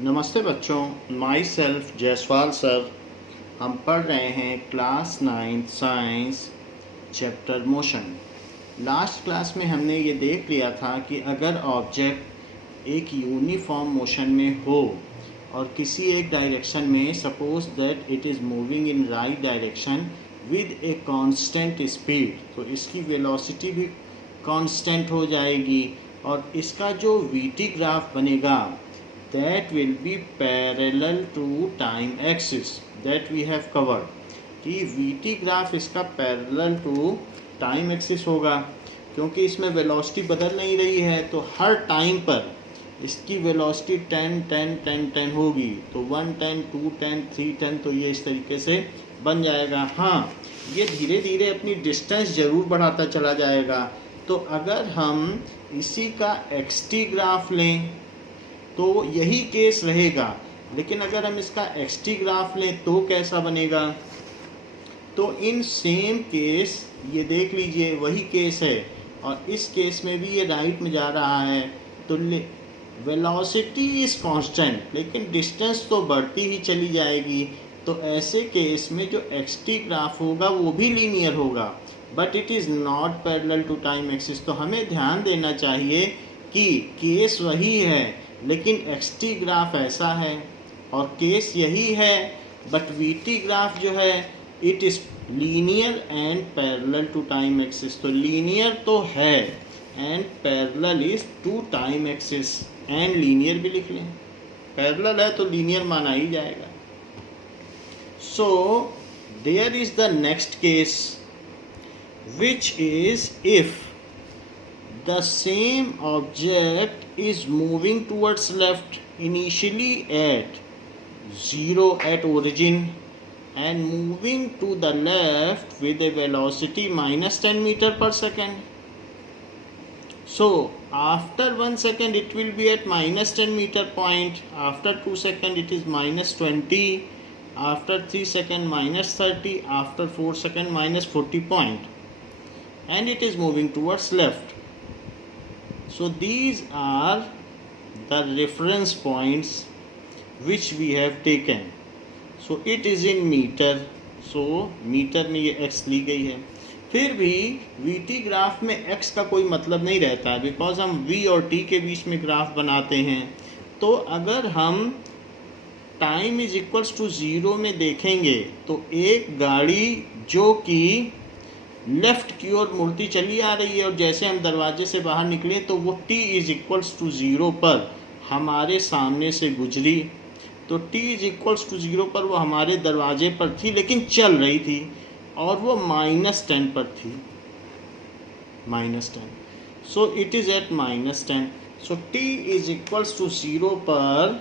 नमस्ते बच्चों, my self Jaiswal sir. हम पढ़ रहे हैं class 9 science chapter motion. Last class में हमने ये देख लिया था कि अगर ऑब्जेक्ट एक यूनिफॉर्म मोशन में हो और किसी एक डायरेक्शन में, suppose that it is moving in right direction with a constant speed, तो इसकी वेलोसिटी भी कांस्टेंट हो जाएगी और इसका जो वीटी ग्राफ बनेगा that will be parallel to time axis that we have covered कि VT ग्राफ इसका पैरेलल टू टाइम एक्सिस होगा, क्योंकि इसमें वेलोसिटी बदल नहीं रही है तो हर टाइम पर इसकी वेलोसिटी 10 10 10 10 होगी। तो 1 10 2 10 3 10, तो ये इस तरीके से बन जाएगा। हाँ, ये धीरे धीरे अपनी डिस्टेंस ज़रूर बढ़ाता चला जाएगा। तो अगर हम इसी का XT ग्राफ लें तो यही केस रहेगा, लेकिन अगर हम इसका XT ग्राफ लें तो कैसा बनेगा? तो इन सेम केस ये देख लीजिए, वही केस है और इस केस में भी ये राइट में जा रहा है तो वेलोसिटी इज कांस्टेंट, लेकिन डिस्टेंस तो बढ़ती ही चली जाएगी। तो ऐसे केस में जो XT ग्राफ होगा वो भी लीनियर होगा, but it is not parallel to time axis. तो हमें ध्यान देना चाहिए कि केस वही है लेकिन XT ग्राफ ऐसा है और केस यही है, बट VT ग्राफ जो है it is linear and parallel to time axis. तो लीनियर तो है and parallel is to time axis, and linear भी लिख लें, पैरेलल है तो लीनियर माना ही जाएगा। So there is the next case which is if the same object is moving towards left initially at 0 at origin and moving to the left with a velocity minus 10 meter per second. So after 1 second it will be at minus 10 meter point, after 2 seconds it is minus 20, after 3 seconds minus 30, after 4 seconds minus 40 point, and it is moving towards left. So these are the reference points which we have taken. So it is in meter. So metre में ये x ली गई है। फिर भी VT graph में x का कोई मतलब नहीं रहता है, बिकॉज हम V और T के बीच में ग्राफ बनाते हैं। तो अगर हम टाइम इज इक्वल्स टू 0 में देखेंगे तो एक गाड़ी जो कि लेफ्ट की ओर मुड़ती चली आ रही है और जैसे हम दरवाजे से बाहर निकले तो वो t इज इक्वल्स टू 0 पर हमारे सामने से गुजरी। तो t इज इक्वल्स टू 0 पर वो हमारे दरवाजे पर थी लेकिन चल रही थी और वो -10 पर थी, -10। So it is at -10। So t is equals to 0 पर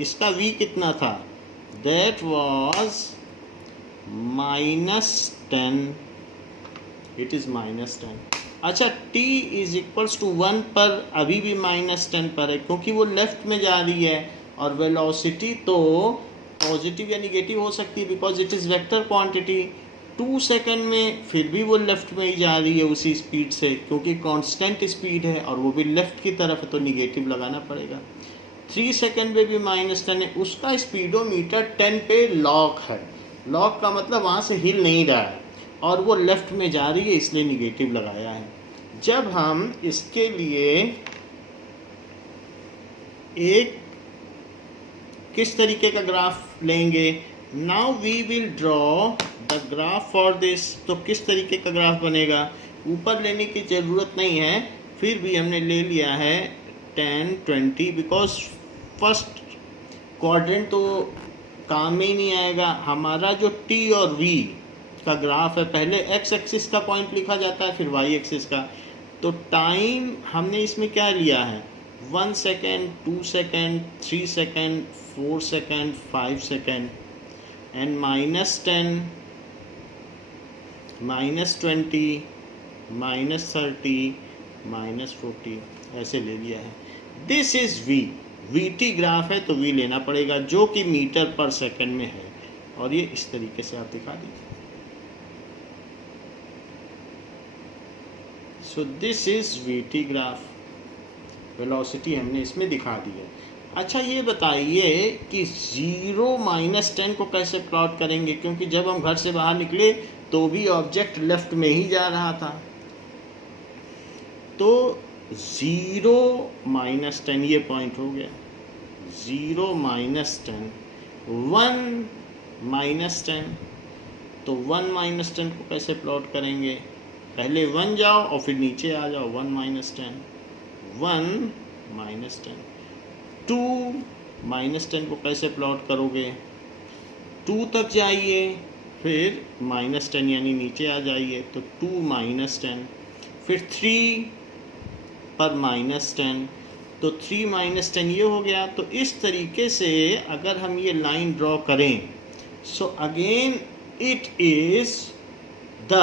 इसका v कितना था? That was -10, it is -10। अच्छा, t इज इक्वल्स टू 1 पर अभी भी -10 पर है, क्योंकि वो लेफ्ट में जा रही है और वेलोसिटी तो पॉजिटिव या निगेटिव हो सकती है because it is vector quantity. 2 second में फिर भी वो लेफ्ट में ही जा रही है उसी स्पीड से, क्योंकि कांस्टेंट स्पीड है और वो भी लेफ्ट की तरफ है तो निगेटिव लगाना पड़ेगा। 3 सेकंड में भी -10 है, उसका स्पीडोमीटर 10 पे लॉक है। लॉक का मतलब वहाँ से हिल नहीं रहा है और वो लेफ्ट में जा रही है, इसलिए निगेटिव लगाया है। जब हम इसके लिए एक किस तरीके का ग्राफ लेंगे, now we will draw the graph for this. तो किस तरीके का ग्राफ बनेगा? ऊपर लेने की ज़रूरत नहीं है, फिर भी हमने ले लिया है 10 20, बिकॉज फर्स्ट क्वाड्रेंट तो काम में ही नहीं आएगा। हमारा जो t और v का ग्राफ है, पहले x एक्सिस का पॉइंट लिखा जाता है फिर y एक्सिस का। तो टाइम हमने इसमें क्या लिया है? 1 second, 2 second, 3 second, 4 second, 5 second, and -10, -20, -30, -40 ऐसे ले लिया है। This is v। VT graph है तो v लेना पड़ेगा जो कि मीटर पर सेकेंड में है, और ये इस तरीके से आप दिखा दीजिए। सो this is VT graph, velocity हमने इसमें दिखा दी है। अच्छा ये बताइए कि 0 माइनस 10 को कैसे प्लॉट करेंगे, क्योंकि जब हम घर से बाहर निकले तो भी ऑब्जेक्ट लेफ्ट में ही जा रहा था। तो 0 माइनस 10 ये पॉइंट हो गया, 0 माइनस 10, 1 माइनस 10। तो 1 माइनस 10 को कैसे प्लॉट करेंगे, पहले 1 जाओ और फिर नीचे आ जाओ, 1 माइनस 10, 1 माइनस 10। 2 माइनस 10 को कैसे प्लॉट करोगे, 2 तक जाइए फिर माइनस 10 यानी नीचे आ जाइए, तो 2 माइनस 10, फिर 3 पर माइनस 10, तो 3 माइनस 10 ये हो गया। तो इस तरीके से अगर हम ये लाइन ड्रॉ करें, so again it is the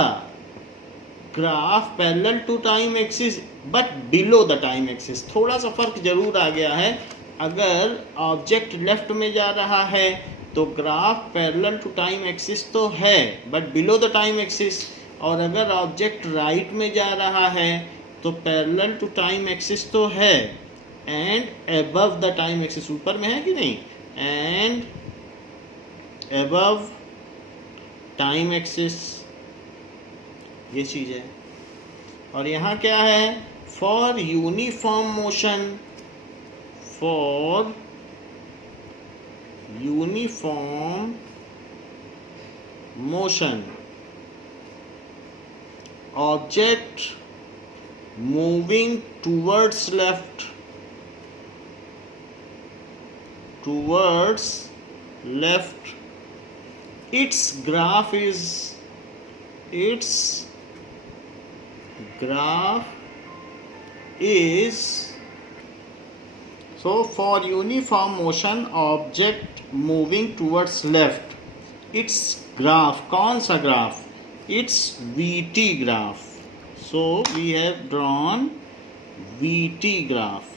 graph parallel to time axis but below the time axis. थोड़ा सा फर्क जरूर आ गया है, अगर ऑब्जेक्ट लेफ्ट में जा रहा है तो graph parallel to time axis तो है but below the time axis, और अगर ऑब्जेक्ट राइट में जा रहा है तो पैरेलल टू टाइम एक्सिस तो है and above the time axis, ऊपर में है कि नहीं, एंड अबव टाइम एक्सिस, ये चीज़ है। और यहाँ क्या है, for uniform motion, for uniform motion object moving towards left, its graph is so for uniform motion object moving towards left, its graph, कौन सा graph, its VT graph. So we have drawn VT graph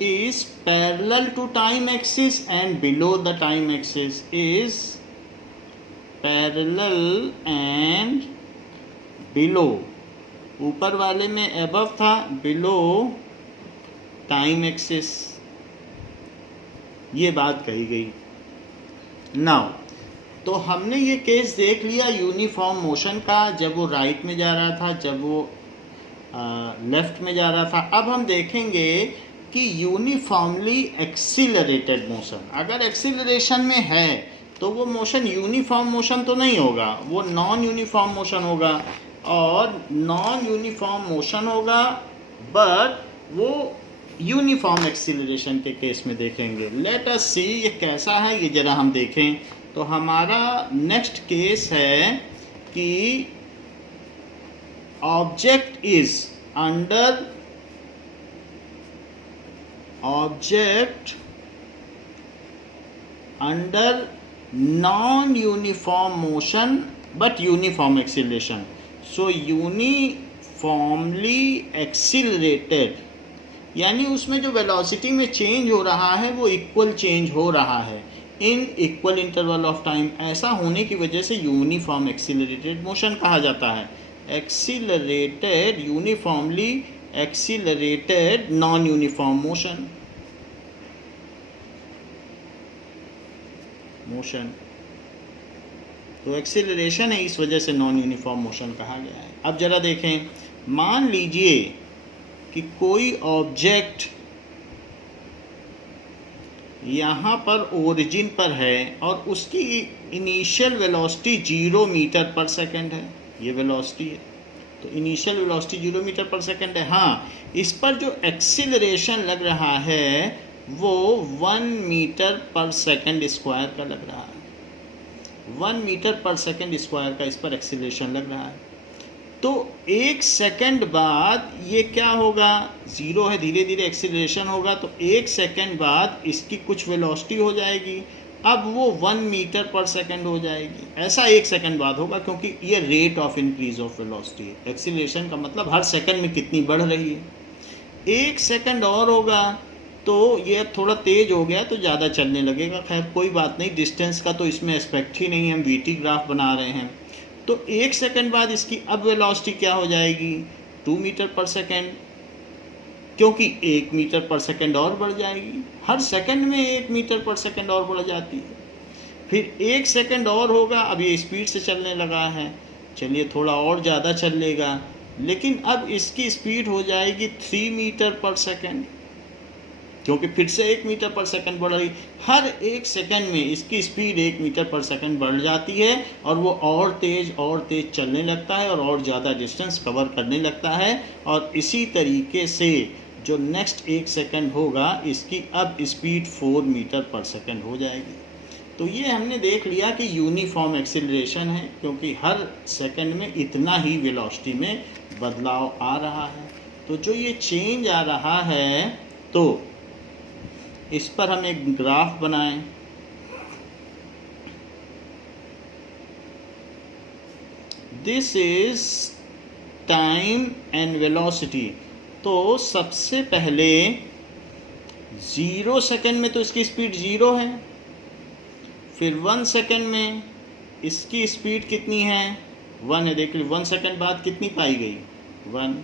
is parallel to time axis and below the time axis is parallel and below, ऊपर वाले में above था, below time axis, ये बात कही गई। Now तो हमने ये केस देख लिया यूनिफॉर्म मोशन का, जब वो राइट में जा रहा था, जब वो लेफ्ट में जा रहा था। अब हम देखेंगे कि यूनिफॉर्मली एक्सीलरेटेड मोशन, अगर एक्सीलरेशन में है तो वो मोशन यूनिफॉर्म मोशन तो नहीं होगा, वो नॉन यूनिफॉर्म मोशन होगा, और नॉन यूनिफॉर्म मोशन होगा बट वो यूनिफॉर्म एक्सीलरेशन के केस में देखेंगे। लेट अस सी ये कैसा है, ये जरा हम देखें। तो हमारा नेक्स्ट केस है कि object is under non uniform motion but uniform acceleration. So uniformly accelerated यानी उसमें जो वेलोसिटी में चेंज हो रहा है वो इक्वल चेंज हो रहा है in equal interval of time. ऐसा होने की वजह से यूनिफॉर्म एक्सीलरेटेड मोशन कहा जाता है। Accelerated, uniformly accelerated non uniform motion. तो एक्सीलरेशन है, इस वजह से नॉन यूनिफॉर्म मोशन कहा गया है। अब जरा देखें, मान लीजिए कि कोई ऑब्जेक्ट यहाँ पर ओरिजिन पर है और उसकी इनिशियल वेलोसिटी 0 मीटर पर सेकंड है, ये वेलोसिटी है, तो इनिशियल वेलोसिटी 0 मीटर पर सेकंड है। हाँ, इस पर जो एक्सीलरेशन लग रहा है वो 1 मीटर पर सेकंड स्क्वायर का लग रहा है। 1 मीटर पर सेकंड स्क्वायर का इस पर एक्सीलरेशन लग रहा है। तो 1 सेकंड बाद ये क्या होगा, 0 है, धीरे धीरे एक्सीलरेशन होगा, तो 1 सेकंड बाद इसकी कुछ वेलोसिटी हो जाएगी, अब वो 1 मीटर पर सेकंड हो जाएगी। ऐसा 1 सेकंड बाद होगा क्योंकि ये rate of increase of velocity है। एक्सीलरेशन का मतलब हर सेकंड में कितनी बढ़ रही है। 1 सेकंड और होगा तो ये अब थोड़ा तेज हो गया तो ज़्यादा चलने लगेगा। खैर कोई बात नहीं, डिस्टेंस का तो इसमें एस्पेक्ट ही नहीं है, हम वीटी ग्राफ बना रहे हैं। तो 1 सेकंड बाद इसकी अब वेलोसिटी क्या हो जाएगी, 2 मीटर पर सेकंड। क्योंकि 1 मीटर पर सेकंड और बढ़ जाएगी, हर सेकंड में 1 मीटर पर सेकंड और बढ़ जाती है। फिर 1 सेकंड और होगा, अब ये स्पीड से चलने लगा है, चलिए थोड़ा और ज़्यादा चल लेगा, लेकिन अब इसकी स्पीड हो जाएगी 3 मीटर पर सेकंड, क्योंकि फिर से 1 मीटर पर सेकंड बढ़ रही। हर 1 सेकंड में इसकी स्पीड 1 मीटर पर सेकंड बढ़ जाती है और वो और तेज़ चलने लगता है और ज़्यादा डिस्टेंस कवर करने लगता है। और इसी तरीके से जो नेक्स्ट 1 सेकंड होगा, इसकी अब स्पीड 4 मीटर पर सेकंड हो जाएगी। तो ये हमने देख लिया कि यूनिफॉर्म एक्सीलरेशन है, क्योंकि हर सेकंड में इतना ही वेलोसिटी में बदलाव आ रहा है। तो जो ये चेंज आ रहा है, तो इस पर हम एक ग्राफ बनाएं। This is time and velocity. तो सबसे पहले 0 सेकंड में तो इसकी स्पीड 0 है, फिर 1 सेकंड में इसकी स्पीड कितनी है, 1 है। देख लीजिए 1 सेकंड बाद कितनी पाई गई, 1।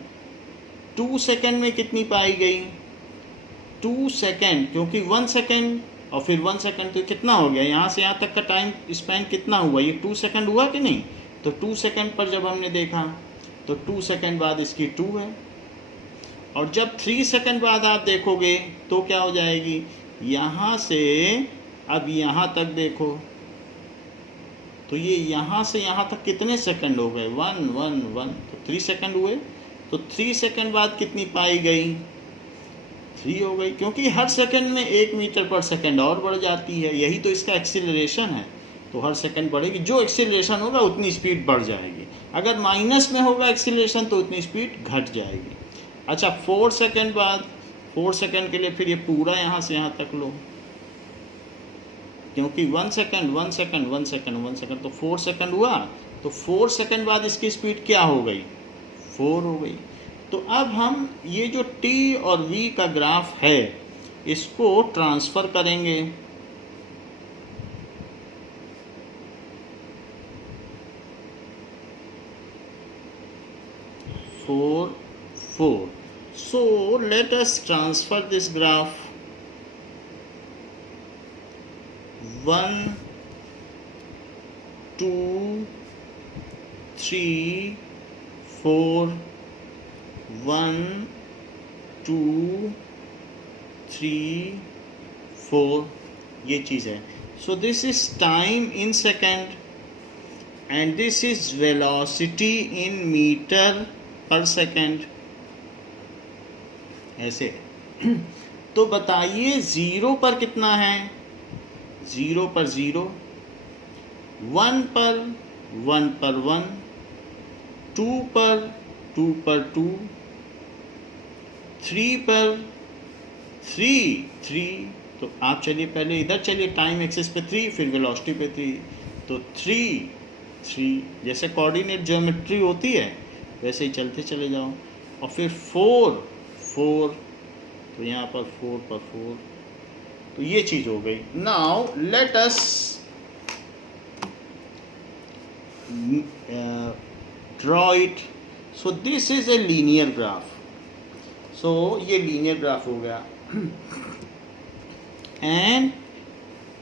2 सेकंड में कितनी पाई गई, 2 सेकंड, क्योंकि 1 सेकंड और फिर 1 सेकंड, तो कितना हो गया, यहाँ से यहाँ तक का टाइम स्पैन कितना हुआ, ये 2 सेकंड हुआ कि नहीं। तो 2 सेकंड पर जब हमने देखा तो 2 सेकंड बाद इसकी 2 है, और जब 3 सेकंड बाद आप देखोगे तो क्या हो जाएगी, यहाँ से अब यहाँ तक देखो, तो ये यहाँ से यहाँ तक कितने सेकंड हो गए, 1 1 1, तो 3 सेकंड हुए। तो 3 सेकंड बाद कितनी पाई गई, 3 हो गई, क्योंकि हर सेकंड में 1 मीटर पर सेकंड और बढ़ जाती है। यही तो इसका एक्सीलरेशन है। तो हर सेकंड बढ़ेगी, जो एक्सीलरेशन होगा उतनी स्पीड बढ़ जाएगी। अगर माइनस में होगा एक्सीलरेशन तो उतनी स्पीड घट जाएगी। अच्छा, 4 सेकंड बाद, 4 सेकंड के लिए फिर ये पूरा यहाँ से यहाँ तक लो, क्योंकि 1 सेकंड 1 सेकंड 1 सेकंड 1 सेकंड, तो 4 सेकंड हुआ। तो 4 सेकंड बाद इसकी स्पीड क्या हो गई, 4 हो गई। तो अब हम ये जो t और v का ग्राफ है, इसको ट्रांसफ़र करेंगे। Four 4। So let us transfer this graph 1 2 3 4 1 2 3 4, ये चीज़ है। So this is time in second and this is velocity in metre per second, ऐसे। तो बताइए 0 पर कितना है, 0 पर 0, 1 पर 1 पर 1, 2 पर 2 पर 2, 3 पर 3। तो आप चलिए पहले इधर चलिए, टाइम एक्सिस पे 3, फिर वेलोसिटी पे 3, तो 3 जैसे कोऑर्डिनेट ज्योमेट्री होती है वैसे ही चलते चले जाओ। और फिर 4, तो यहाँ पर 4 पर 4, तो ये चीज़ हो गई। Now let us draw it. So this is a linear graph. So ये लीनियर ग्राफ हो गया and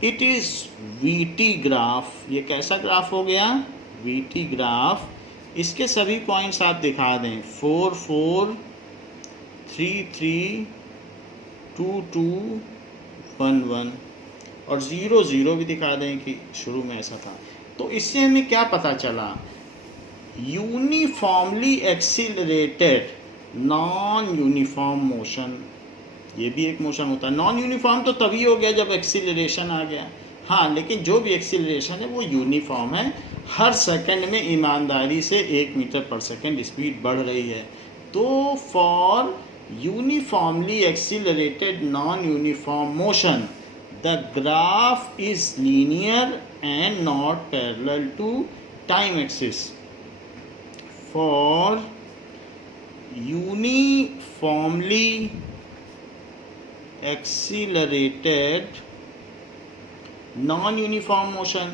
it is V T graph. ये कैसा ग्राफ हो गया, वीटी ग्राफ। इसके सभी पॉइंट्स आप दिखा दें, 4 4 3 3 2 2 1 1, और 0 0 भी दिखा दें कि शुरू में ऐसा था। तो इससे हमें क्या पता चला, uniformly accelerated non uniform motion, ये भी एक मोशन होता है। नॉन यूनिफॉर्म तो तभी हो गया जब एक्सीलरेशन आ गया, हाँ, लेकिन जो भी एक्सीलरेशन है वो यूनिफॉर्म है। हर सेकंड में ईमानदारी से 1 मीटर पर सेकंड स्पीड बढ़ रही है। तो for uniformly accelerated non uniform motion the graph is linear and not parallel to time axis. For uniformly accelerated non-uniform motion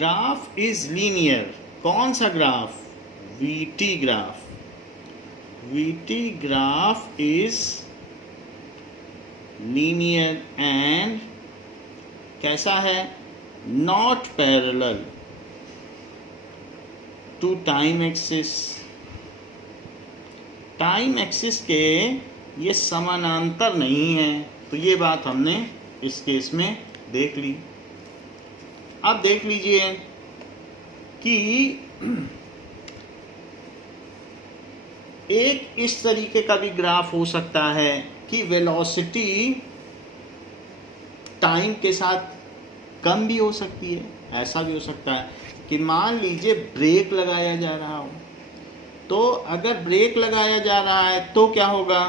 graph is linear. कौन सा graph? VT graph. VT graph is linear and कैसा है? Not parallel to time axis. Time axis के ये समानांतर नहीं है। तो ये बात हमने इस केस में देख ली। अब देख लीजिए कि एक इस तरीके का भी ग्राफ हो सकता है कि वेलोसिटी टाइम के साथ कम भी हो सकती है। ऐसा भी हो सकता है कि मान लीजिए ब्रेक लगाया जा रहा हो, तो अगर ब्रेक लगाया जा रहा है तो क्या होगा?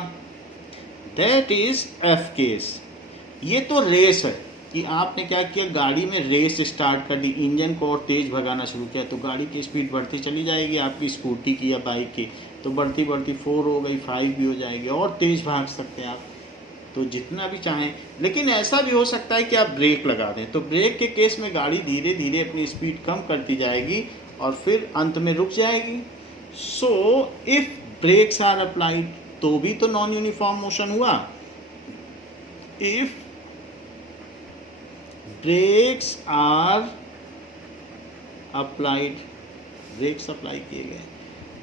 That is F case. ये तो रेस है कि आपने क्या किया, गाड़ी में रेस स्टार्ट कर दी, इंजन को और तेज भगाना शुरू किया, तो गाड़ी की स्पीड बढ़ती चली जाएगी। आपकी स्कूटी की या बाइक की तो बढ़ती बढ़ती 4 हो गई, 5 भी हो जाएगी, और तेज भाग सकते हैं आप तो जितना भी चाहें। लेकिन ऐसा भी हो सकता है कि आप ब्रेक लगा दें, तो ब्रेक के केस में गाड़ी धीरे धीरे अपनी स्पीड कम करती जाएगी और फिर अंत में रुक जाएगी। So if brakes are applied, तो भी तो नॉन यूनिफॉर्म मोशन हुआ। If brakes are applied, brakes apply किए गए,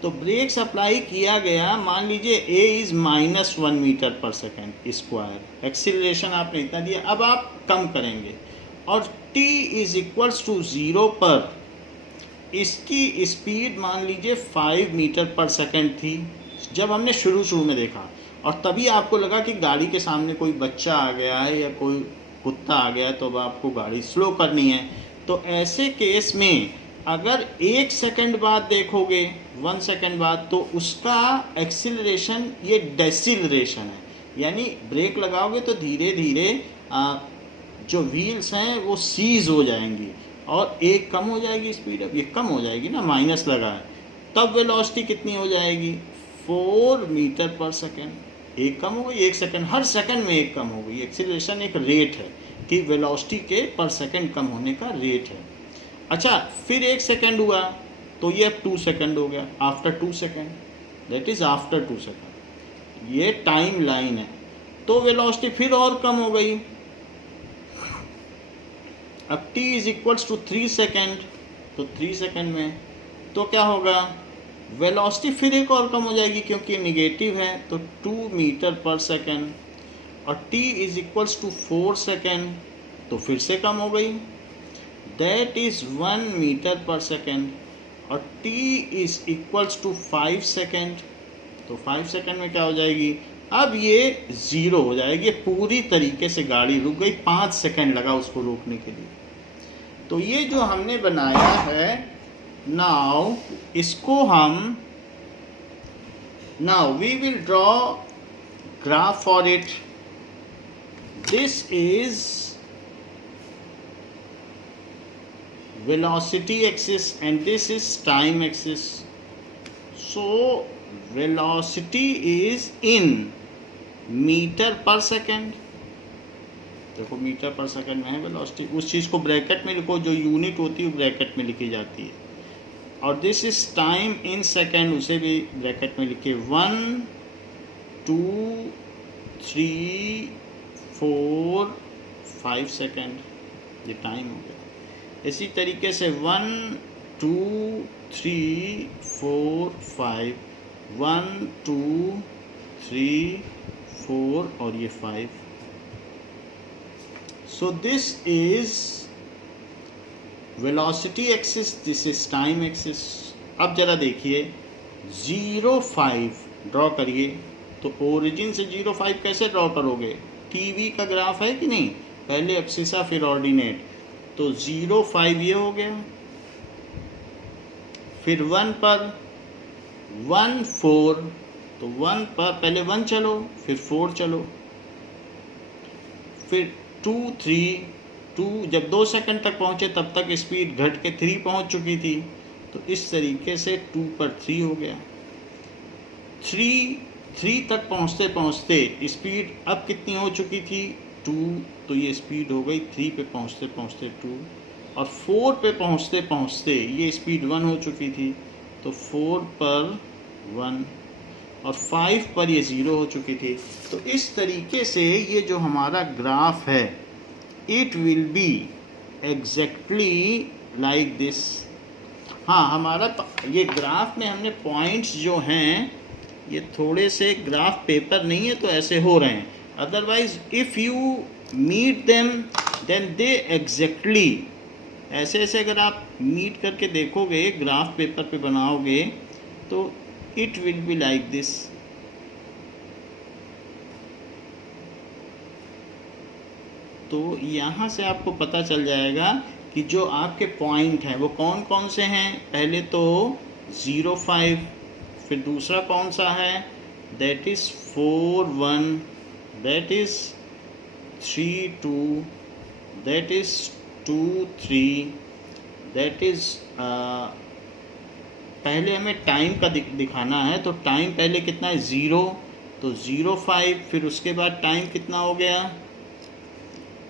तो ब्रेक्स अप्लाई किया गया, मान लीजिए a is -1 metre per second square, acceleration आपने इतना दिया। अब आप कम करेंगे और t इज इक्वल्स टू 0 पर इसकी स्पीड मान लीजिए 5 मीटर पर सेकेंड थी जब हमने शुरू में देखा, और तभी आपको लगा कि गाड़ी के सामने कोई बच्चा आ गया है या कोई कुत्ता आ गया है, तो अब आपको गाड़ी स्लो करनी है। तो ऐसे केस में अगर 1 सेकंड बाद देखोगे, 1 सेकंड बाद, तो उसका एक्सीलरेशन ये डेसिलरेशन है, यानी ब्रेक लगाओगे तो धीरे धीरे जो व्हील्स हैं वो सीज हो जाएंगी और एक कम हो जाएगी स्पीड। अब ये कम हो जाएगी ना, माइनस लगा है, तब वेलोसिटी कितनी हो जाएगी? 4 मीटर पर सेकेंड। एक कम हो गई, 1 सेकंड, हर सेकंड में एक कम हो गई। एक्सीलरेशन एक रेट है कि वेलोसिटी के पर सेकंड कम होने का रेट है। अच्छा, फिर 1 सेकंड हुआ तो ये अब 2 सेकंड हो गया, after 2 second, that is after 2 second, ये टाइम लाइन है। तो वेलोसिटी फिर और कम हो गई। अब t is equals to 3 second, तो 3 सेकेंड में तो क्या होगा? वेलोसिटी फिर एक और कम हो जाएगी क्योंकि निगेटिव है, तो 2 मीटर पर सेकेंड, और t is equals to 4 second, तो फिर से कम हो गई, that is 1 metre per second, और t is equals to 5 second, तो 5 सेकेंड में क्या हो जाएगी? अब ये 0 हो जाएगी। पूरी तरीके से गाड़ी रुक गई, 5 सेकेंड लगा उसको रोकने के लिए। तो ये जो हमने बनाया है, नाउ इसको हम, now we will draw graph for it. This is velocity axis and this is time axis. So velocity is in metre per second. देखो मीटर पर सेकेंड में है वेलोसिटी, उस चीज़ को ब्रैकेट में लिखो, जो यूनिट होती है ब्रैकेट में लिखी जाती है। और this is time in second, उसे भी ब्रैकेट में लिखिए। 1 2 3 4 5 सेकेंड, ये टाइम हो गया। इसी तरीके से 1 2 3 4 5, 1 2 3 4 और ये 5। सो this is velocity axis, this is time axis. अब जरा देखिए 0 5 ड्रॉ करिए। तो ओरिजिन से 0 5 कैसे ड्रॉ करोगे? टीवी का ग्राफ है कि नहीं, पहले एब्सिसा फिर ऑर्डिनेट, तो 0 5 ये हो गया। फिर 1 पर 1 4, तो 1 पर पहले 1 चलो, फिर 4 चलो, फिर 2 3 2, जब 2 सेकंड तक पहुँचे तब तक स्पीड घट के 3 पहुँच चुकी थी, तो इस तरीके से 2 पर 3 हो गया। 3 तक पहुँचते पहुँचते स्पीड अब कितनी हो चुकी थी? 2, तो ये स्पीड हो गई 3 पे पहुँचते पहुँचते 2, और 4 पे पहुंचते पहुंचते ये स्पीड 1 हो चुकी थी, तो 4 पर 1 और 5 पर ये 0 हो चुकी थी। तो इस तरीके से ये जो हमारा ग्राफ है, it will be exactly like this. हाँ, हमारा ये ग्राफ में हमने पॉइंट्स जो हैं, ये थोड़े से ग्राफ पेपर नहीं है तो ऐसे हो रहे हैं, otherwise if you meet them then they exactly ऐसे ऐसे अगर आप मीट करके देखोगे, ग्राफ पेपर पे बनाओगे, तो it will be like this. तो यहाँ से आपको पता चल जाएगा कि जो आपके पॉइंट हैं वो कौन कौन से हैं। पहले तो 0, 5, फिर दूसरा कौन सा है, that is 4, 1, that is 3, 2, that is 2, 3, that is पहले हमें टाइम का दिखाना है, तो टाइम पहले कितना है 0, तो 0, 5, फिर उसके बाद टाइम कितना हो गया,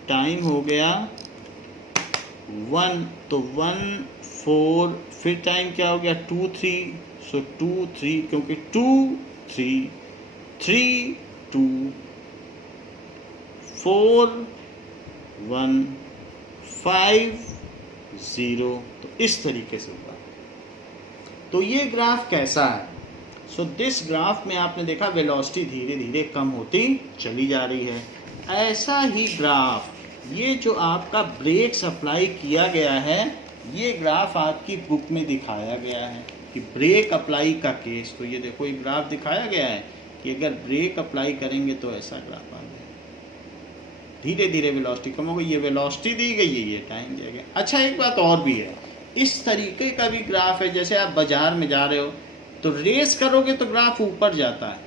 टाइम हो गया 1, तो 1, 4, फिर टाइम क्या हो गया 2, 3, सो 2, 3, क्योंकि 2, 3, 3, 2, 4, 1, 5, 0, तो इस तरीके से हुआ। तो ये ग्राफ कैसा है, सो दिस ग्राफ में आपने देखा वेलोसिटी धीरे धीरे कम होती चली जा रही है। ऐसा ही ग्राफ ये जो आपका ब्रेक्स अप्लाई किया गया है, ये ग्राफ आपकी बुक में दिखाया गया है कि ब्रेक अप्लाई का केस। तो ये देखो, ये ग्राफ दिखाया गया है कि अगर ब्रेक अप्लाई करेंगे तो ऐसा ग्राफ आ गया, धीरे धीरे वेलोसिटी कम हो गई, ये वेलोसिटी दी गई है, ये टाइम दिया गया। अच्छा, एक बात और भी है, इस तरीके का भी ग्राफ है। जैसे आप बाजार में जा रहे हो तो रेस करोगे तो ग्राफ ऊपर जाता है,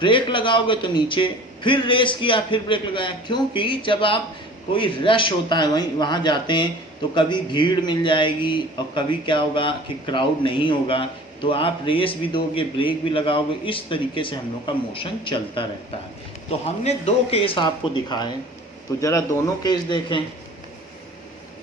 ब्रेक लगाओगे तो नीचे, फिर रेस किया फिर ब्रेक लगाया, क्योंकि जब आप कोई रश होता है वहाँ जाते हैं तो कभी भीड़ मिल जाएगी और कभी क्या होगा कि क्राउड नहीं होगा, तो आप रेस भी दोगे ब्रेक भी लगाओगे। इस तरीके से हम लोग का मोशन चलता रहता है। तो हमने 2 केस आपको दिखाए, तो ज़रा दोनों केस देखें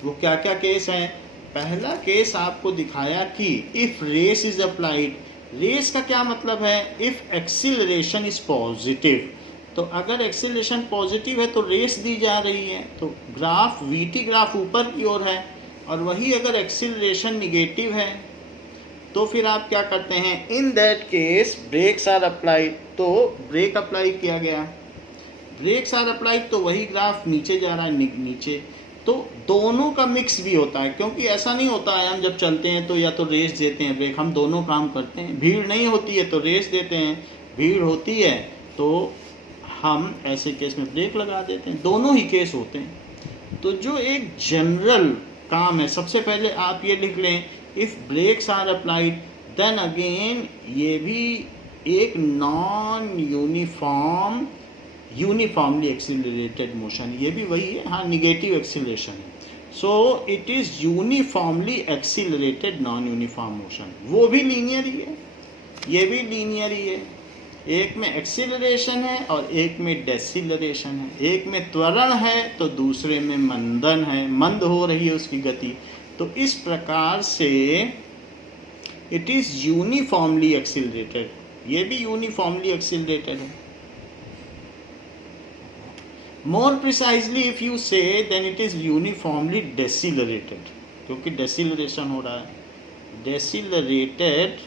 वो क्या क्या केस हैं। पहला केस आपको दिखाया कि if race is applied, race का क्या मतलब है, इफ़ एक्सीलरेशन इज़ पॉजिटिव, तो अगर एक्सीलरेशन पॉजिटिव है तो रेस दी जा रही है, तो ग्राफ वीटी ग्राफ ऊपर की ओर है। और वही अगर एक्सीलरेशन निगेटिव है तो फिर आप क्या करते हैं, in that case brakes are applied, तो ब्रेक अप्लाई किया गया, ब्रेक्स आर अप्लाइड, तो वही ग्राफ नीचे जा रहा है, नीचे। तो दोनों का मिक्स भी होता है, क्योंकि ऐसा नहीं होता है हम जब चलते हैं तो या तो रेस देते हैं ब्रेक, हम दोनों काम करते हैं। भीड़ नहीं होती है तो रेस देते हैं, भीड़ होती है तो हम ऐसे केस में ब्रेक लगा देते हैं, दोनों ही केस होते हैं। तो जो एक जनरल काम है, सबसे पहले आप ये लिख लें, if brakes are applied, then again ये भी एक नॉन यूनिफॉर्मली एक्सीलरेटेड मोशन, ये भी वही है, हाँ निगेटिव एक्सीलरेशन है। सो it is uniformly accelerated non uniform motion, वो भी लीनियर ही है, ये भी लीनियर ही है। एक में एक्सीलरेशन है और एक में डेसिलरेशन है, एक में त्वरण है तो दूसरे में मंदन है, मंद हो रही है उसकी गति। तो इस प्रकार से इट इज़ यूनिफॉर्मली एक्सीलरेटेड, ये भी यूनिफॉर्मली एक्सीलरेटेड है। More precisely if you say then it is uniformly decelerated, क्योंकि डेसिलरेशन हो रहा है, decelerated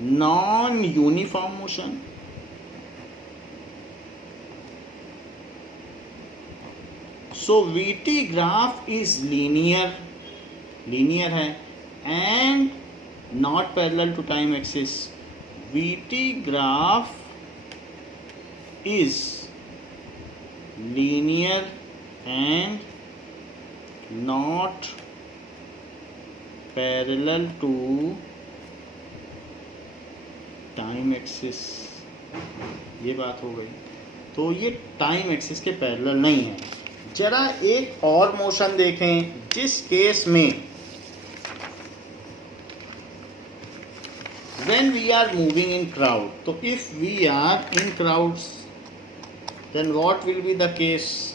non uniform motion. So V T graph is linear है and not parallel to time axis. V T graph is linear and not parallel to time axis, ये बात हो गई। तो ये टाइम एक्सिस के पैरेलल नहीं है। जरा एक और मोशन देखें, जिस केस में when we are moving in crowd, तो if we are in crowds then what will be the case,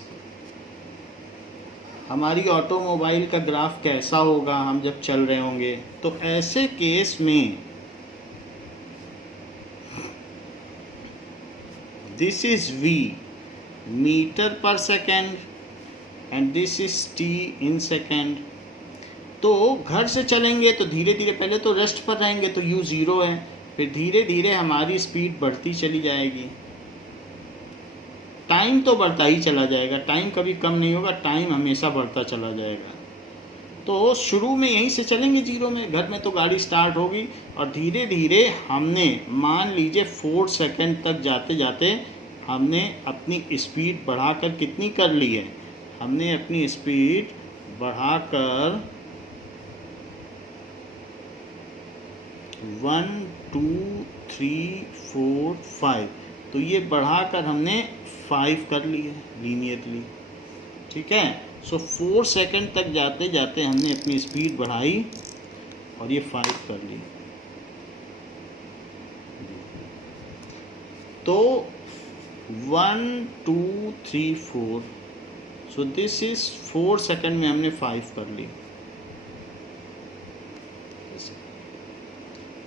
हमारी ऑटोमोबाइल का ग्राफ कैसा होगा हम जब चल रहे होंगे। तो ऐसे केस में this is v metre per second and this is t in second. तो घर से चलेंगे तो धीरे धीरे, पहले तो रेस्ट पर रहेंगे तो u 0 है, फिर धीरे धीरे हमारी स्पीड बढ़ती चली जाएगी। टाइम तो बढ़ता ही चला जाएगा, टाइम कभी कम नहीं होगा, टाइम हमेशा बढ़ता चला जाएगा। तो शुरू में यहीं से चलेंगे 0 में, घर में तो गाड़ी स्टार्ट होगी और धीरे धीरे हमने मान लीजिए 4 सेकंड तक जाते जाते हमने अपनी स्पीड बढ़ाकर कितनी कर ली है, हमने अपनी स्पीड बढ़ाकर 1 2 3 4 5, तो ये बढ़ाकर हमने 5 कर ली है लीनियरली। ठीक है, सो 4 सेकंड तक जाते जाते हमने अपनी स्पीड बढ़ाई और ये 5 कर ली। तो 1 2 3 4, सो दिस इज 4 सेकंड में हमने 5 कर ली।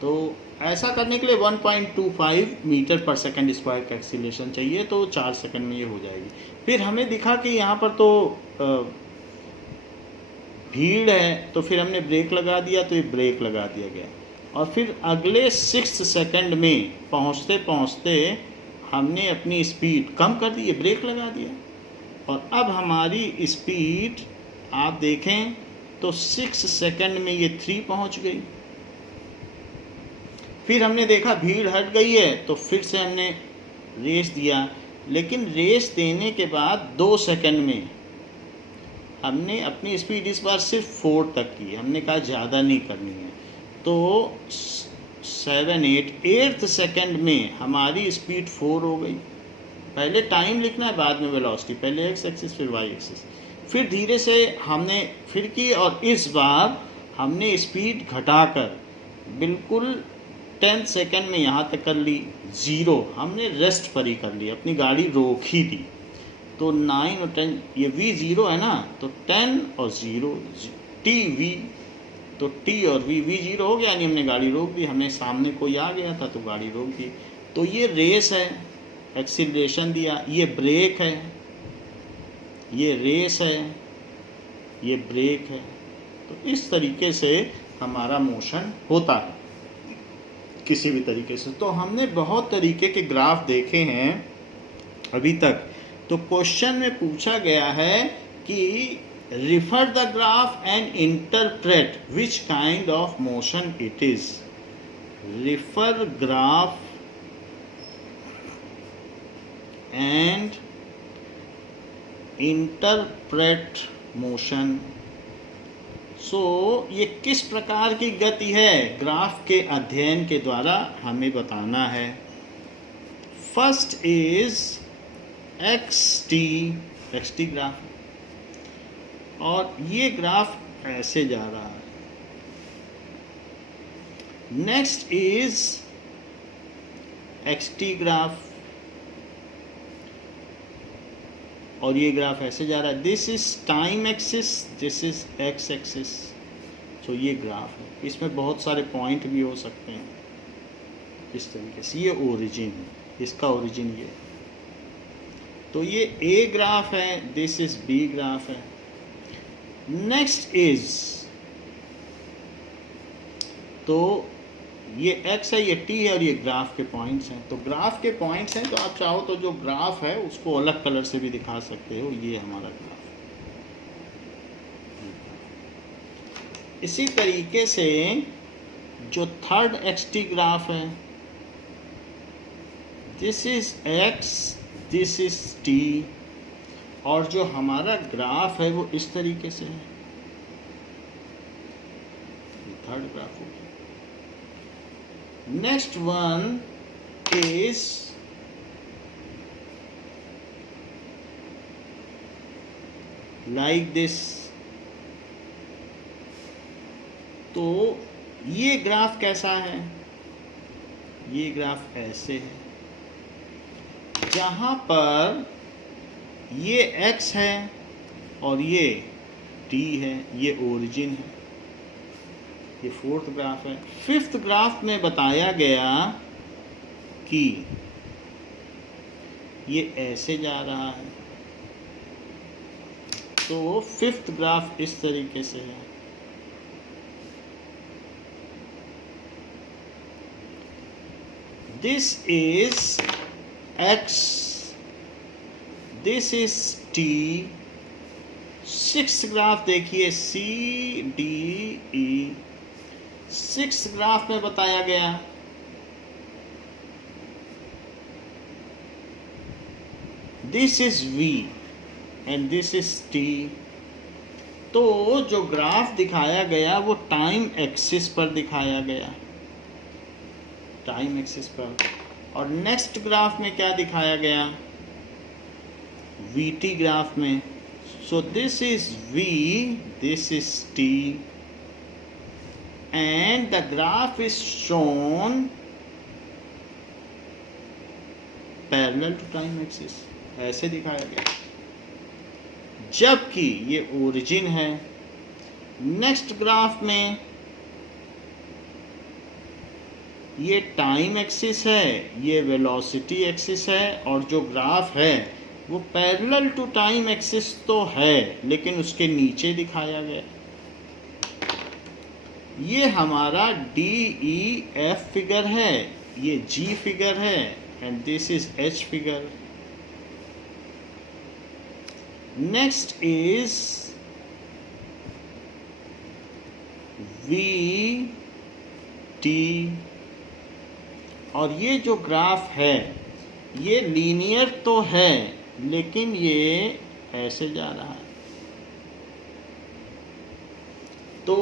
तो ऐसा करने के लिए 1.25 मीटर पर सेकंड स्क्वायर का एक्सीलरेशन चाहिए, तो 4 सेकंड में ये हो जाएगी। फिर हमें दिखा कि यहाँ पर तो भीड़ है, तो फिर हमने ब्रेक लगा दिया, तो ये ब्रेक लगा दिया गया। और फिर अगले 6 सेकंड में पहुँचते पहुँचते हमने अपनी स्पीड कम कर दी, ब्रेक लगा दिया। और अब हमारी स्पीड आप देखें तो 6 सेकंड में ये 3 पहुँच गई। फिर हमने देखा भीड़ हट गई है, तो फिर से हमने रेस दिया, लेकिन रेस देने के बाद 2 सेकंड में हमने अपनी स्पीड इस बार सिर्फ 4 तक की। हमने कहा ज़्यादा नहीं करनी है, तो 7 8 सेकंड में हमारी स्पीड 4 हो गई। पहले टाइम लिखना है, बाद में वेलोसिटी, पहले एक्स एक्सिस फिर वाई एक्सिस। फिर धीरे से हमने फिर की और इस बार हमने स्पीड घटाकर बिल्कुल 10 सेकंड में यहाँ तक कर ली 0। हमने रेस्ट पर ही कर ली, अपनी गाड़ी रोक ही दी। तो 9 और 10, ये v 0 है ना, तो 10 और 0 t v, तो t और v 0 हो गया, यानी हमने गाड़ी रोक दी। हमें सामने कोई आ गया था तो गाड़ी रोक दी। तो ये रेस है, एक्सीलरेशन दिया, ये ब्रेक है, ये रेस है, ये ब्रेक है। तो इस तरीके से हमारा मोशन होता है किसी भी तरीके से। तो हमने बहुत तरीके के ग्राफ देखे हैं अभी तक। तो क्वेश्चन में पूछा गया है कि refer the graph and interpret which kind of motion it is. Refer graph and interpret motion. So ये किस प्रकार की गति है, ग्राफ के अध्ययन के द्वारा हमें बताना है। First is x T graph, और ये ग्राफ ऐसे जा रहा है। Next is x T graph, और ये ग्राफ ऐसे जा रहा है। This is time axis, this is x axis. तो ये ग्राफ है, इसमें बहुत सारे पॉइंट भी हो सकते हैं इस तरीके से। ये ओरिजिन है, इसका ओरिजिन ये है। तो ये ए ग्राफ है, दिस इज बी ग्राफ है। नेक्स्ट इज, तो ये एक्स है, ये टी है, और ये ग्राफ के पॉइंट्स हैं। तो ग्राफ के पॉइंट्स हैं, तो आप चाहो तो जो ग्राफ है उसको अलग कलर से भी दिखा सकते हो। ये हमारा ग्राफ। इसी तरीके से जो थर्ड एक्स टी ग्राफ है, this is x, this is T, और जो हमारा ग्राफ है वो इस तरीके से है। थर्ड ग्राफ हो गया। Next one is like this। तो ये ग्राफ कैसा है, ये ग्राफ ऐसे है, जहाँ पर ये x है और ये डी है, ये ओरिजिन है, ये फोर्थ ग्राफ है। फिफ्थ ग्राफ में बताया गया कि ये ऐसे जा रहा है, तो फिफ्थ ग्राफ इस तरीके से है। This is x, this is t। Sixth graph देखिए C D E। Sixth graph में बताया गया this is V and this is T। तो जो ग्राफ दिखाया गया वो टाइम एक्सिस पर दिखाया गया, टाइम एक्सिस पर। और नेक्स्ट ग्राफ में क्या दिखाया गया, VT ग्राफ में। सो this is V, this is T and the graph is shown parallel to time axis, ऐसे दिखाया गया, जबकि ये ओरिजिन है। नेक्स्ट ग्राफ में ये टाइम एक्सिस है, ये वेलोसिटी एक्सिस है, और जो ग्राफ है वो पैरेलल टू टाइम एक्सिस तो है लेकिन उसके नीचे दिखाया गया। ये हमारा DEF फिगर है, ये G फिगर है and this is H figure. Next is VT, और ये जो ग्राफ है ये लीनियर तो है लेकिन ये ऐसे जा रहा है। तो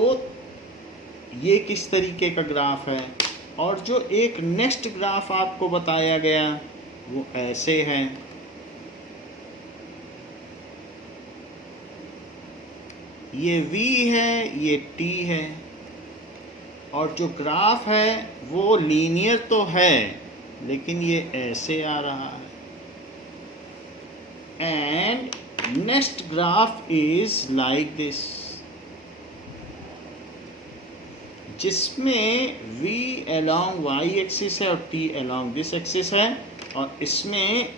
ये किस तरीके का ग्राफ है। और जो एक नेक्स्ट ग्राफ आपको बताया गया वो ऐसे है। ये V है, ये T है, और जो ग्राफ है वो लीनियर तो है लेकिन ये ऐसे आ रहा है। And next graph is like this, जिसमें V along y एक्सिस है और T along दिस एक्सिस है, और इसमें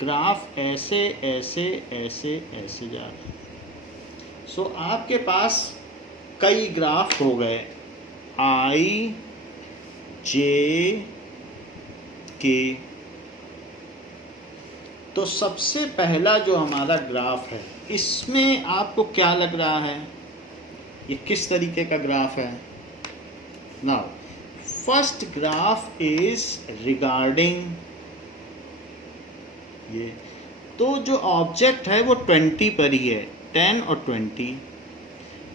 ग्राफ ऐसे ऐसे ऐसे ऐसे जा रहा है। सो आपके पास कई ग्राफ हो गए, I, J, K। तो सबसे पहला जो हमारा ग्राफ है इसमें आपको क्या लग रहा है, ये किस तरीके का ग्राफ है। Now first graph is regarding ये, तो जो ऑब्जेक्ट है वो 20 पर ही है, 10 और 20।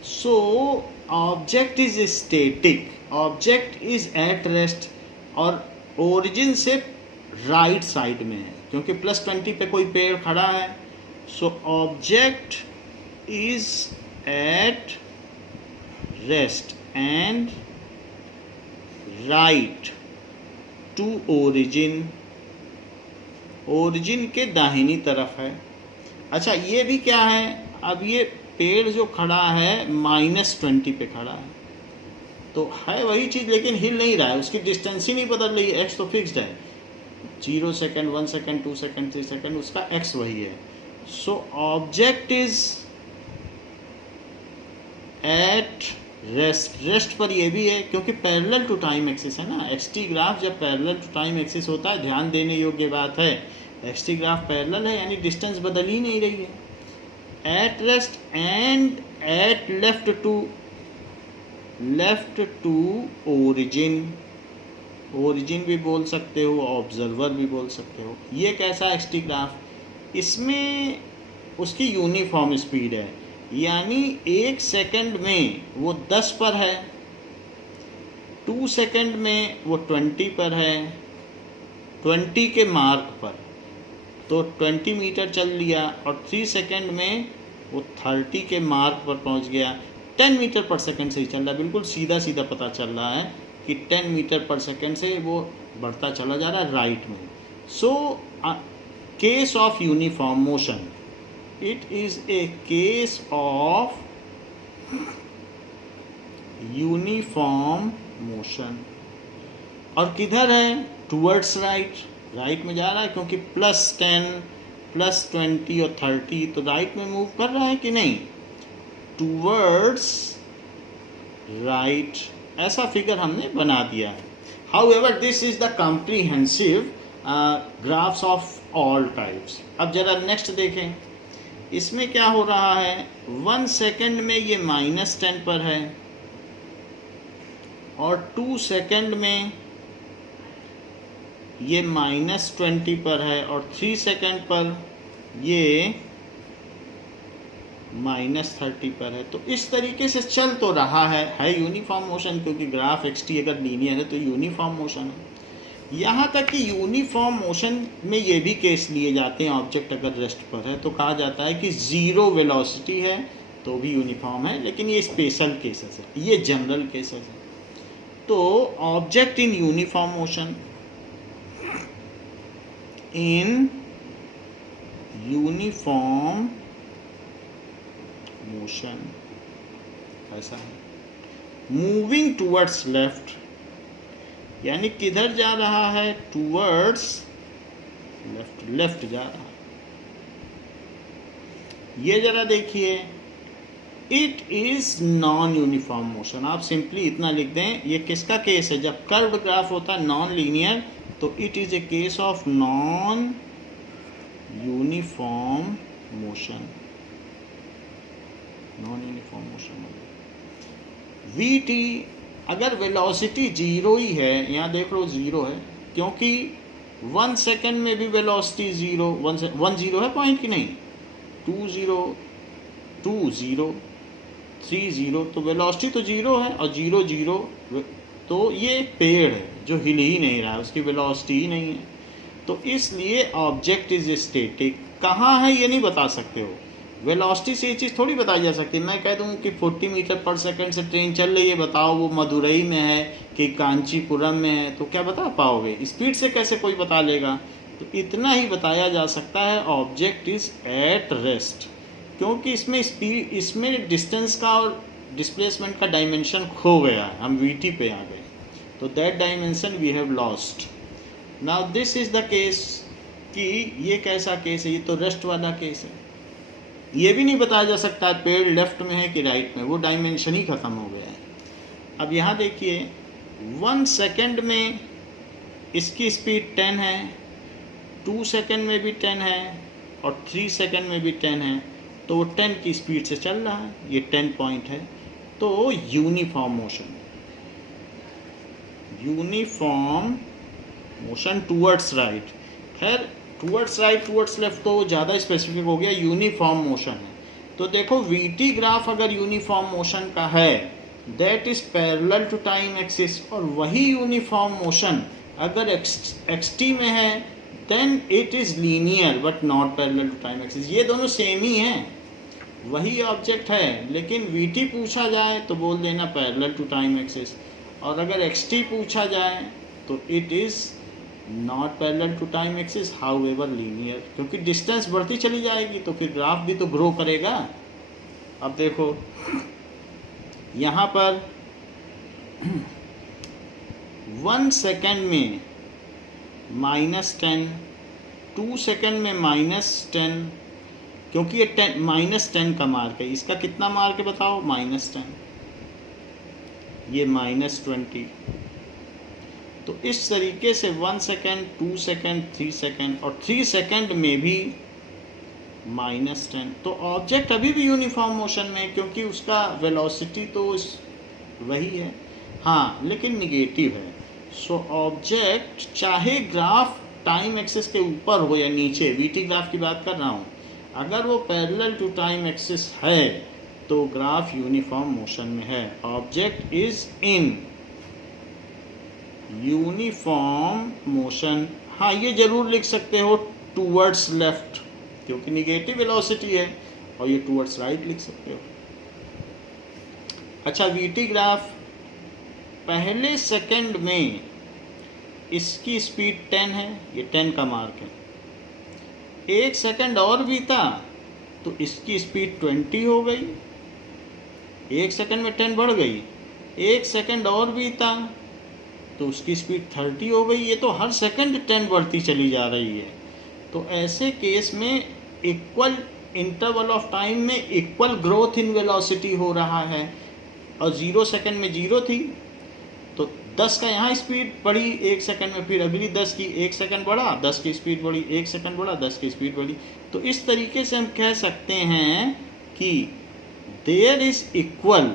So object is static, object is at rest, और ओरिजिन से राइट साइड में है क्योंकि +20 पे कोई पेड़ खड़ा है। So object is at rest and right to origin, origin के दाहिनी तरफ है। अच्छा ये भी क्या है, अब ये पेड़ जो खड़ा है -20 पे खड़ा है, तो है वही चीज़ लेकिन हिल नहीं रहा है, उसकी डिस्टेंस ही नहीं बदल रही है, x तो फिक्स्ड है, 0 सेकेंड, 1 सेकेंड, 2 सेकेंड, 3 सेकेंड, उसका x वही है। So object is at rest, rest पर ये भी है क्योंकि पैरेलल टू टाइम एक्सिस है ना। xt ग्राफ जब पैरेलल टू टाइम एक्सिस होता है, ध्यान देने योग्य बात है, xt ग्राफ पैरेलल है यानी डिस्टेंस बदल ही नहीं रही है। At rest and at left to origin, origin भी बोल सकते हो, ऑब्जर्वर भी बोल सकते हो। ये कैसा xt ग्राफ, इसमें उसकी यूनिफॉर्म स्पीड है, यानी 1 सेकंड में वो 10 पर है, 2 सेकंड में वो 20 पर है, 20 के मार्क पर, तो 20 मीटर चल लिया, और 3 सेकंड में वो 30 के मार्क पर पहुंच गया। 10 मीटर पर सेकंड से ही चल रहा है, बिल्कुल सीधा सीधा पता चल रहा है कि 10 मीटर पर सेकंड से वो बढ़ता चला जा रहा है राइट में। So case of uniform motion, it is a case of uniform motion. और किधर है? टूवर्ड्स राइट, राइट में जा रहा है क्योंकि +10 +20 और 30 तो राइट में मूव कर रहा है कि नहीं? टूवर्ड्स राइट, ऐसा फिगर हमने बना दिया है। However this is the comprehensive graphs of all types. अब जरा नेक्स्ट देखें, इसमें क्या हो रहा है? 1 सेकेंड में ये -10 पर है और 2 सेकेंड में ये -20 पर है और 3 सेकेंड पर ये -30 पर है। तो इस तरीके से चल तो रहा है यूनिफॉर्म मोशन, क्योंकि ग्राफ xt अगर लीनियर है तो यूनिफॉर्म मोशन है। यहाँ तक कि यूनिफॉर्म मोशन में ये भी केस लिए जाते हैं, ऑब्जेक्ट अगर रेस्ट पर है तो कहा जाता है कि ज़ीरो वेलोसिटी है तो भी यूनिफॉर्म है, लेकिन ये स्पेशल केसेस है, ये जनरल केसेस है। तो object in uniform motion, in uniform motion ऐसा है, मूविंग टूवर्ड्स लेफ्ट, यानी किधर जा रहा है? टूवर्ड्स लेफ्ट, लेफ्ट जा रहा है। ये जरा देखिए, it is non uniform motion. आप सिंपली इतना लिख दें, ये किसका केस है? जब कर्व्ड ग्राफ होता है नॉन लीनियर, तो it is a case of non uniform motion, non uniform motion. VT अगर वेलोसिटी 0 ही है, यहाँ देख लो 0 है, क्योंकि 1 सेकेंड में भी वेलोसिटी 0, 1 0 है पॉइंट की नहीं, 2 0 2 0 3 0, तो वेलोसिटी तो 0 है और 0 0, तो ये पेड़ है जो हिल ही नहीं रहा है, उसकी वेलोसिटी ही नहीं है। तो इसलिए ऑब्जेक्ट इज स्टैटिक। कहाँ है ये नहीं बता सकते हो, वेलोसिटी से ये चीज़ थोड़ी बताई जा सकती है। मैं कह दूँ कि 40 मीटर पर सेकंड से ट्रेन चल रही है, बताओ वो मदुरई में है कि कांचीपुरम में है, तो क्या बता पाओगे? स्पीड से कैसे कोई बता लेगा? तो इतना ही बताया जा सकता है, ऑब्जेक्ट इज एट रेस्ट, क्योंकि इसमें स्पीड, इसमें डिस्टेंस का और डिस्प्लेसमेंट का डायमेंशन खो गया है, हम VT पे आ गए, तो that dimension we have lost. Now this is the case कि ये कैसा केस है? ये तो रेस्ट वाला केस है। ये भी नहीं बताया जा सकता है पेड़ लेफ्ट में है कि राइट में, वो डायमेंशन ही ख़त्म हो गया है। अब यहाँ देखिए, 1 सेकेंड में इसकी स्पीड 10 है, 2 सेकेंड में भी 10 है और 3 सेकेंड में भी 10 है, तो वो 10 की स्पीड से चल रहा है, ये 10 पॉइंट है। तो uniform motion, uniform motion towards right. खैर टूवर्ड्स राइट टूवर्ड्स लेफ्ट तो ज़्यादा स्पेसिफिक हो गया, यूनिफॉर्म मोशन है। तो देखो VT ग्राफ अगर यूनिफॉर्म मोशन का है, that is parallel to time axis, और वही यूनिफॉर्म मोशन अगर XT में है, then it is linear but not parallel to time axis. ये दोनों सेम ही हैं, वही ऑब्जेक्ट है, लेकिन VT पूछा जाए तो बोल देना पैरेलल टू टाइम एक्सिस, और अगर XT पूछा जाए तो it is not parallel to time axis, however linear, क्योंकि डिस्टेंस बढ़ती चली जाएगी तो फिर ग्राफ भी तो ग्रो करेगा। अब देखो यहाँ पर 1 सेकेंड में -10, 2 सेकेंड में -10, क्योंकि ये -10 का मार्क है, इसका कितना मार्क है बताओ? -10, ये -20। तो इस तरीके से 1 सेकेंड, 2 सेकेंड, 3 सेकेंड और 3 सेकेंड में भी -10। तो ऑब्जेक्ट अभी भी यूनिफॉर्म मोशन में है, क्योंकि उसका वेलोसिटी तो वही है, हाँ, लेकिन निगेटिव है। सो ऑब्जेक्ट चाहे ग्राफ टाइम एक्सिस के ऊपर हो या नीचे, VT ग्राफ की बात कर रहा हूँ, अगर वो पैरेलल टू टाइम एक्सिस है तो ग्राफ यूनिफॉर्म मोशन में है। Object is in uniform motion. हाँ, ये जरूर लिख सकते हो टूवर्ड्स लेफ्ट, क्योंकि निगेटिव वेलोसिटी है, और ये टूवर्ड्स राइट लिख सकते हो। अच्छा, VT ग्राफ पहले सेकंड में इसकी स्पीड 10 है, ये 10 का मार्क है। 1 सेकंड और बीता तो इसकी स्पीड 20 हो गई, 1 सेकंड में 10 बढ़ गई, 1 सेकंड और बीता तो उसकी स्पीड 30 हो गई। ये तो हर सेकंड 10 बढ़ती चली जा रही है। तो ऐसे केस में इक्वल इंटरवल ऑफ टाइम में इक्वल ग्रोथ इन वेलोसिटी हो रहा है, और 0 सेकंड में 0 थी तो 10 का यहाँ स्पीड बढ़ी 1 सेकंड में, फिर अगली 10 की 1 सेकंड बढ़ा, 10 की स्पीड बढ़ी, 1 सेकंड बढ़ा, 10 की स्पीड बढ़ी। तो इस तरीके से हम कह सकते हैं कि there is equal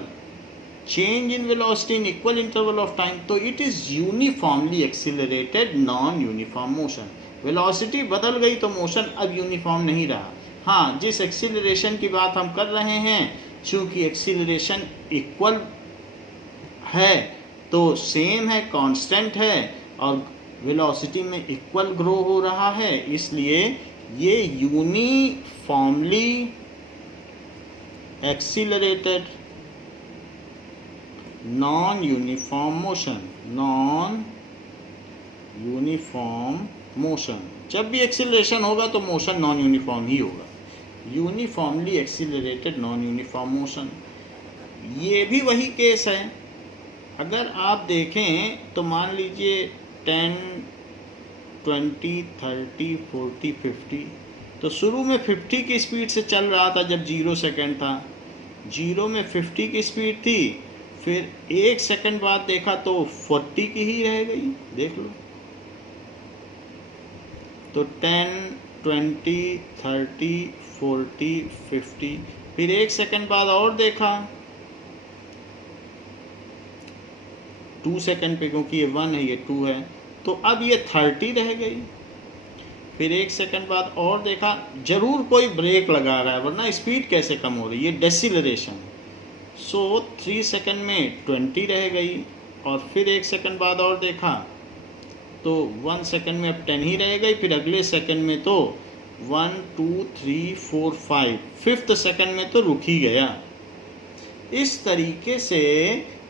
change in velocity in equal interval of time, तो it is uniformly accelerated non uniform motion। velocity बदल गई तो मोशन अब यूनिफॉर्म नहीं रहा। हाँ, जिस एक्सीलरेशन की बात हम कर रहे हैं, चूंकि एक्सीलरेशन इक्वल है तो सेम है, कांस्टेंट है, और वेलोसिटी में इक्वल ग्रो हो रहा है, इसलिए ये uniformly accelerated non uniform motion. जब भी एक्सीलरेशन होगा तो मोशन नॉन यूनिफॉर्म ही होगा। Uniformly accelerated non uniform motion, ये भी वही केस है। अगर आप देखें तो मान लीजिए 10, 20, 30, 40, 50, तो शुरू में 50 की स्पीड से चल रहा था जब 0 सेकंड था, 0 में 50 की स्पीड थी, फिर 1 सेकंड बाद देखा तो 40 की ही रह गई, देख लो। तो 10, 20, 30, 40, 50, फिर 1 सेकंड बाद और देखा 2 सेकंड पे, क्योंकि ये 1 है ये 2 है, तो अब ये 30 रह गई। फिर 1 सेकंड बाद और देखा, जरूर कोई ब्रेक लगा रहा है वरना स्पीड कैसे कम हो रही है, ये डेसिलरेशन। सो 3 सेकंड में 20 रह गई, और फिर 1 सेकंड बाद और देखा तो 1 सेकंड में अब 10 ही रह गई, फिर अगले सेकंड में तो 1, 2, 3, 4, 5, 5th सेकंड में तो रुक ही गया। इस तरीके से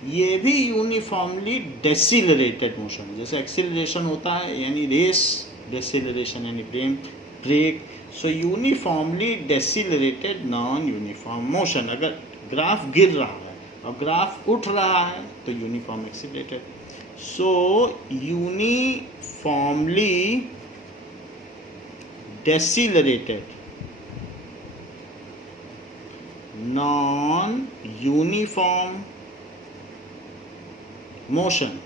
ये भी यूनिफॉर्मली डेसिलरेटेड मोशन, जैसे एक्सीलरेशन होता है यानी रेस, डेसिलरेशन यानी ब्रेक। सो यूनिफॉर्मली डेसिलरेटेड नॉन यूनिफॉर्म मोशन। अगर ग्राफ गिर रहा है और ग्राफ उठ रहा है तो यूनिफॉर्म एक्सीलरेटेड। सो यूनिफॉर्मली डेसिलरेटेड नॉन यूनिफॉर्म मोशन।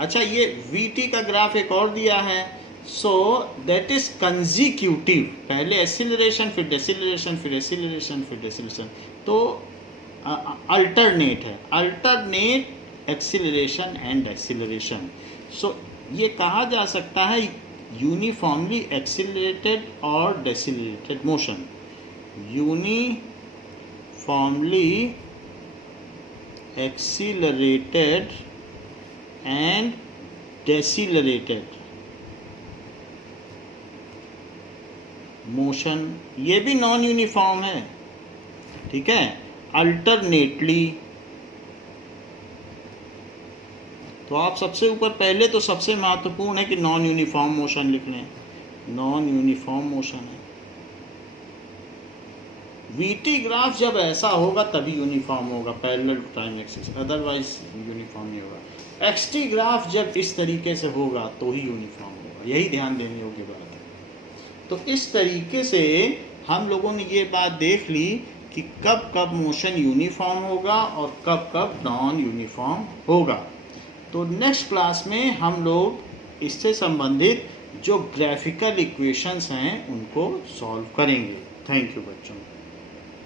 अच्छा, ये VT का ग्राफ एक और दिया है। सो दैट इज कंजिक्यूटिव, पहले एक्सीलरेशन फिर डेसिलरेशन फिर एक्सीलरेशन फिर डेसिलरेशन, तो अल्टरनेट है, अल्टरनेट एक्सीलरेशन एंड डेसिलरेशन। सो ये कहा जा सकता है यूनिफॉर्मली एक्सीलरेटेड और decelerated motion. Uniformly accelerated and decelerated motion, ये भी नॉन यूनिफॉर्म है, ठीक है, अल्टरनेटली। तो आप सबसे ऊपर पहले तो सबसे महत्वपूर्ण है कि नॉन यूनिफॉर्म मोशन लिख लें, नॉन यूनिफॉर्म मोशन है। VT ग्राफ जब ऐसा होगा तभी यूनिफॉर्म होगा, parallel to time axis, otherwise uniform नहीं होगा। XT ग्राफ जब इस तरीके से होगा तो ही यूनिफॉर्म होगा, यही ध्यान देने योग्य बात है। तो इस तरीके से हम लोगों ने ये बात देख ली कि कब कब मोशन यूनिफॉर्म होगा और कब कब नॉन यूनिफॉर्म होगा। तो नेक्स्ट क्लास में हम लोग इससे संबंधित जो ग्राफिकल इक्वेशंस हैं उनको सॉल्व करेंगे। थैंक यू बच्चों।